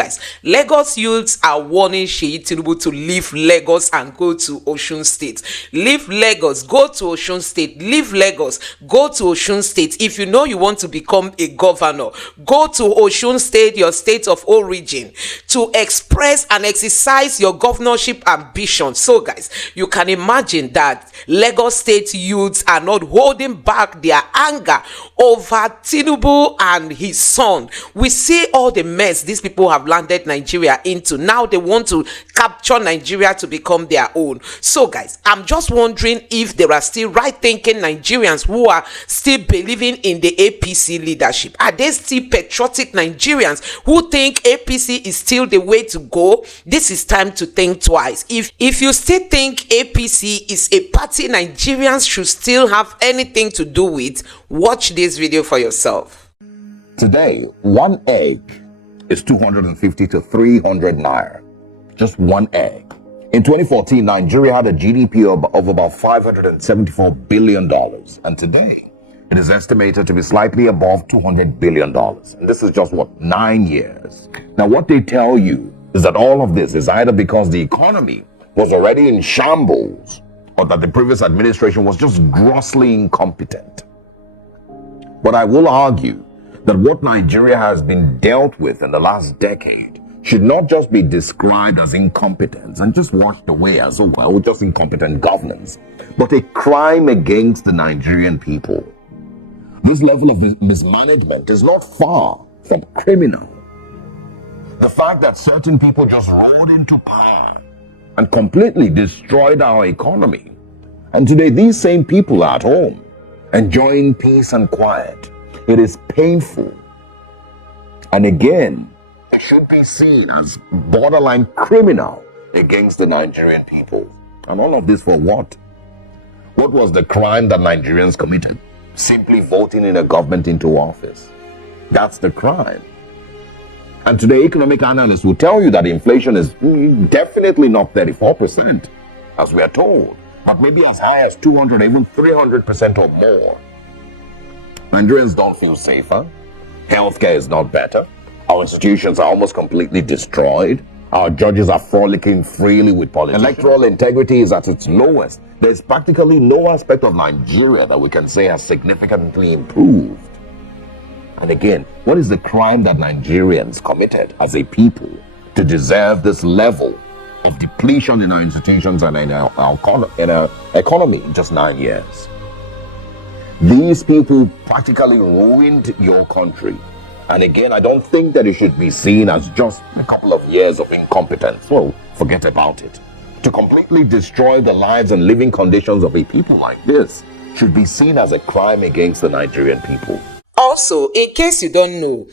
guys, Lagos youths are warning Seyi Tinubu to leave Lagos and go to Osun State. Leave Lagos, go to Osun State. Leave Lagos, go to Osun State. If you know you want to become a governor, go to Osun State, your state of origin, to express and exercise your governorship ambition. So guys, you can imagine that Lagos State youths are not holding back their anger over Tinubu and his son. We see all the mess these people have landed Nigeria into. Now they want to capture Nigeria to become their own. So guys, I'm just wondering if there are still right-thinking Nigerians who are still believing in the APC leadership. Are they still patriotic Nigerians who think APC is still the way to go? This is time to think twice. If you still think APC is a party Nigerians should still have anything to do with, watch this video for yourself. Today, one egg is 250 to 300 naira. Just one egg. In 2014, Nigeria had a GDP of about $574 billion. And today, it is estimated to be slightly above $200 billion. And this is just, 9 years. Now, what they tell you is that all of this is either because the economy was already in shambles or that the previous administration was just grossly incompetent. But I will argue that what Nigeria has been dealt with in the last decade should not just be described as incompetence and just washed away as, just incompetent governance, but a crime against the Nigerian people. This level of mismanagement is not far from criminal. The fact that certain people just rolled into power and completely destroyed our economy. And today, these same people are at home, enjoying peace and quiet. It is painful. And again, it should be seen as borderline criminal against the Nigerian people. And all of this for what? What was the crime that Nigerians committed? Simply voting in a government into office. That's the crime. And today, economic analysts will tell you that inflation is definitely not 34%, as we are told, but maybe as high as 200, even 300% or more. Nigerians don't feel safer. Healthcare is not better. Our institutions are almost completely destroyed. Our judges are frolicking freely with politicians. Electoral integrity is at its lowest. There's practically no aspect of Nigeria that we can say has significantly improved. And again, what is the crime that Nigerians committed as a people to deserve this level of depletion in our institutions and in our economy in just 9 years? These people practically ruined your country. And again, I don't think that it should be seen as just a couple of years of incompetence. Well, forget about it. To completely destroy the lives and living conditions of a people like this should be seen as a crime against the Nigerian people. Also, in case you don't know,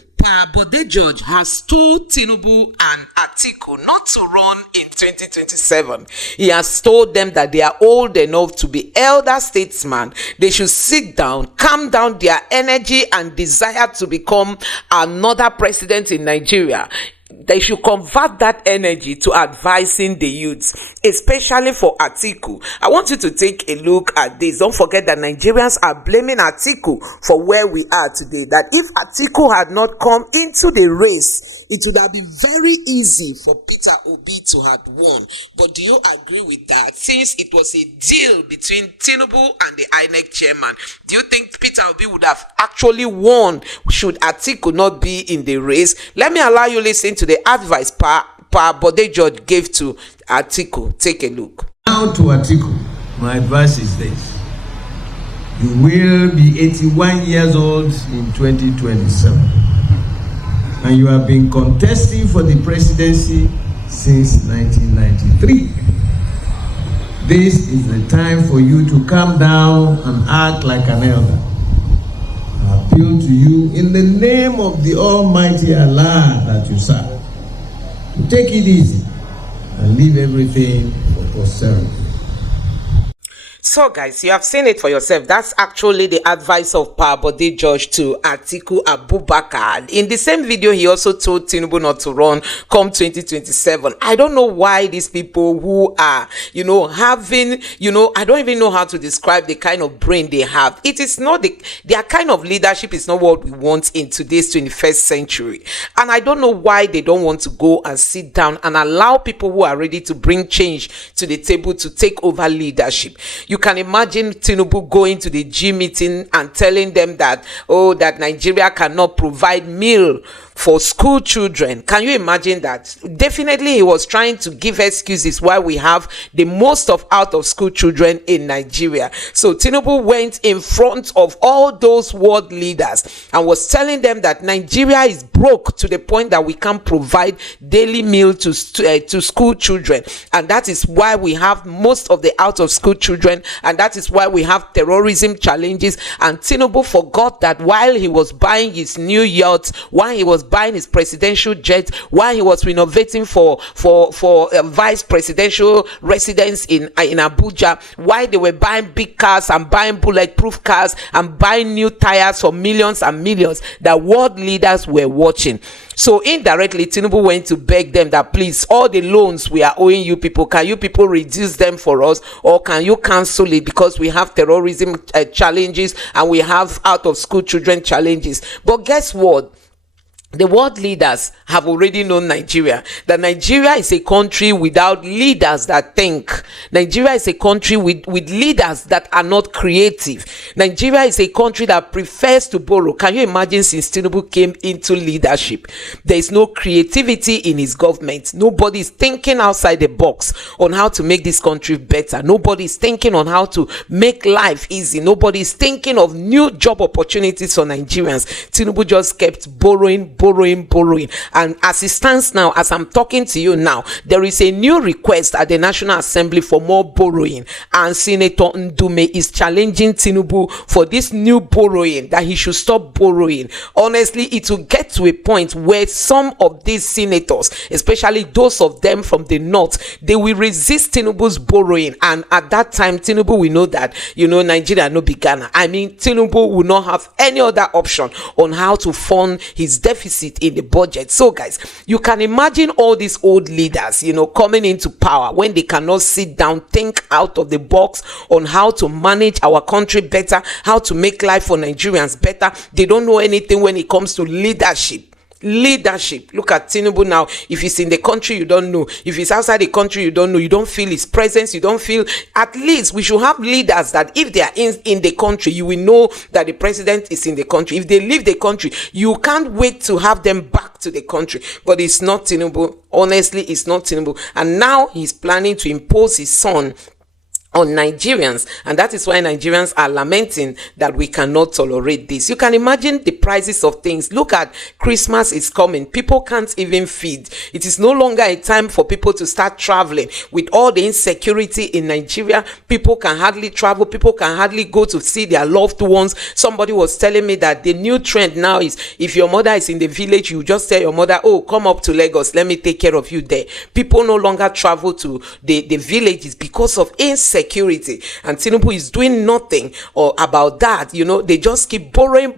Bode George has told Tinubu and Atiku not to run in 2027. He has told them that they are old enough to be elder statesmen. They should sit down, calm down their energy and desire to become another president in Nigeria. They should convert that energy to advising the youths, especially for Atiku. I want you to take a look at this. Don't forget that Nigerians are blaming Atiku for where we are today. That if Atiku had not come into the race, it would have been very easy for Peter Obi to have won. But do you agree with that? Since it was a deal between Tinubu and the INEC chairman, do you think Peter Obi would have actually won should Atiku not be in the race? Let me allow you listen to the advice Bode George gave to Atiku. Take a look. Now to Atiku, my advice is this. You will be 81 years old in 2027. And you have been contesting for the presidency since 1993. This is the time for you to calm down and act like an elder. I appeal to you in the name of the Almighty Allah that you serve to take it easy and leave everything for posterity. So guys, you have seen it for yourself. That's actually the advice of Parabode George to Atiku Abubakar. In the same video, he also told Tinubu not to run come 2027. I don't know why these people who are, having, I don't even know how to describe the kind of brain they have. It is not their kind of leadership is not what we want in today's 21st century. And I don't know why they don't want to go and sit down and allow people who are ready to bring change to the table to take over leadership. You can imagine Tinubu going to the G meeting and telling them that, that Nigeria cannot provide meal for school children. Can you imagine that? Definitely he was trying to give excuses why we have the most of out of school children in Nigeria. So Tinubu went in front of all those world leaders and was telling them that Nigeria is broke to the point that we can't provide daily meal to school children, and that is why we have most of the out of school children, and that is why we have terrorism challenges. And Tinubu forgot that while he was buying his new yacht, while he was buying his presidential jet, while he was renovating for vice presidential residence in Abuja, while they were buying big cars and buying bulletproof cars and buying new tires for millions and millions, that world leaders were watching. So indirectly, Tinubu went to beg them that, please, all the loans we are owing you people, can you people reduce them for us, or can you cancel it, because we have terrorism challenges and we have out of school children challenges. But guess what? The world leaders have already known Nigeria, that Nigeria is a country without leaders that think. Nigeria is a country with leaders that are not creative. Nigeria is a country that prefers to borrow. Can you imagine, since Tinubu came into leadership, there is no creativity in his government. Nobody is thinking outside the box on how to make this country better. Nobody is thinking on how to make life easy. Nobody is thinking of new job opportunities for Nigerians. Tinubu just kept borrowing. And as it stands now, as I'm talking to you now, there is a new request at the National Assembly for more borrowing, and Senator Ndume is challenging Tinubu for this new borrowing, that he should stop borrowing. Honestly, it will get to a point where some of these senators, especially those of them from the north, they will resist Tinubu's borrowing, and at that time Tinubu will know that, Nigeria no be Ghana. I mean, Tinubu will not have any other option on how to fund his deficit in the budget. So guys, you can imagine all these old leaders, coming into power when they cannot sit down, think out of the box on how to manage our country better, how to make life for Nigerians better. They don't know anything when it comes to leadership. Look at Tinubu now. If he's in the country, you don't know. If he's outside the country, you don't know. You don't feel his presence. You don't feel. At least we should have leaders that if they are in the country, you will know that the president is in the country. If they leave the country, you can't wait to have them back to the country. But it's not Tinubu. Honestly, it's not Tinubu. And now he's planning to impose his son on Nigerians, and that is why Nigerians are lamenting that we cannot tolerate this. You can imagine the prices of things. Look at Christmas is coming. People can't even feed. It is no longer a time for people to start traveling. With all the insecurity in Nigeria, people can hardly travel. People can hardly go to see their loved ones. Somebody was telling me that the new trend now is, if your mother is in the village, you just tell your mother, oh, come up to Lagos, let me take care of you there. People no longer travel to the villages because of insecurity. And Tinubu is doing nothing about that. They just keep borrowing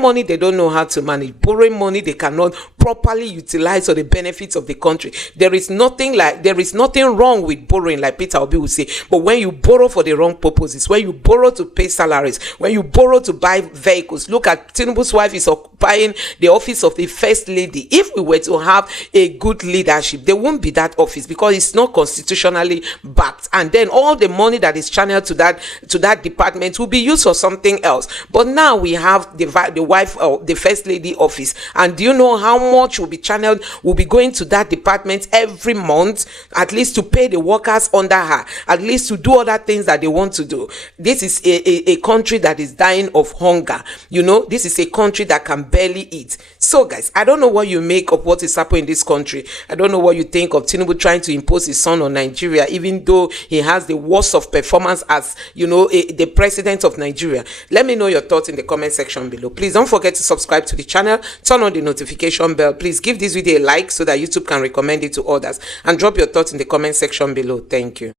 money they don't know how to manage, borrowing money they cannot properly utilize for the benefits of the country. There is nothing wrong with borrowing, like Peter Obi would say, but when you borrow for the wrong purposes, when you borrow to pay salaries, when you borrow to buy vehicles. Look at Tinubu's wife is occupying the office of the first lady. If we were to have a good leadership, there won't be that office, because it's not constitutionally backed, and then all the money that is channeled to that department will be used for something else. But now we have the wife of the first lady office, and do you know how much will be channeled, will be going to that department every month, at least to pay the workers under her, at least to do other things that they want to do. This is a country that is dying of hunger. This is a country that can barely eat. So guys, I don't know what you make of what is happening in this country. I don't know what you think of Tinubu trying to impose his son on Nigeria, even though he has the worst of performance as the president of Nigeria. Let me know your thoughts in the comment section below. Please don't forget to subscribe to the channel, turn on the notification bell. Please give this video a like so that YouTube can recommend it to others, and drop your thoughts in the comment section below. Thank you.